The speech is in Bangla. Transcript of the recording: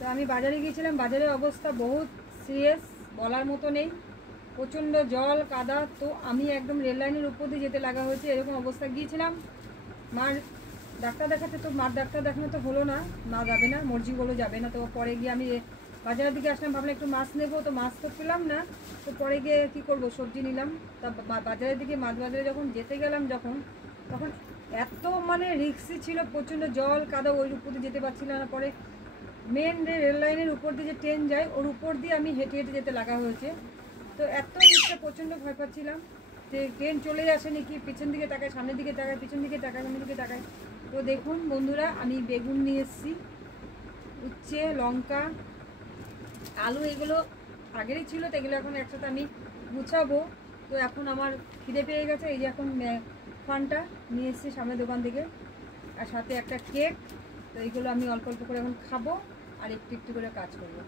তো আমি বাজারে গিয়েছিলাম, বাজারের অবস্থা বহুত সিরিয়াস, বলার মতো নেই। প্রচণ্ড জল কাদা। তো আমি একদম রেল লাইনের উপর দিয়ে যেতে লাগা হয়েছে, এরকম অবস্থা। গিয়েছিলাম মার ডাক্তার দেখাতে, তো মার ডাক্তার দেখানো তো হলো না, মা যাবে না, মর্জি বলো যাবে না। তো পরে গিয়ে আমি বাজারের দিকে আসলাম, ভাবলাম একটু মাছ নেবো, তো মাছ তো পেলাম না। তো পরে গিয়ে কী করবো, সবজি নিলাম। তা বাজারের দিকে, মাছ বাজারে যখন যেতে গেলাম তখন এত মানে রিক্সি ছিল, প্রচণ্ড জল কাদা, ওই উপর দিয়ে যেতে পারছিলাম না। পরে মেন রেল লাইনের উপর দিয়ে যে ট্রেন যায়, ওর উপর দিয়ে আমি হেঁটে হেঁটে যেতে লাগা হয়েছে। তো এত রিক্সে প্রচণ্ড ভয় পাচ্ছিলাম যে ট্রেন চলে আসেনি কি, পিছন দিকে তাকায়, সামনের দিকে তাকায়, পিছন দিকে তাকায়, সামনের দিকে তাকায়। তো দেখুন বন্ধুরা, আমি বেগুন নিয়ে এসেছি, উচ্ছে, লঙ্কা, আলু, এগুলো আগেরই ছিল, তো এগুলো এখন একসাথে আমি গুছাবো। তো এখন আমার খিদে পেয়ে গেছে, এই যে এখন ফানটা নিয়ে এসেছি সামনের দোকান থেকে, আর সাথে একটা কেক। তো এইগুলো আমি অল্প অল্প করে এখন খাবো আর একটু একটু করে কাজ করবো।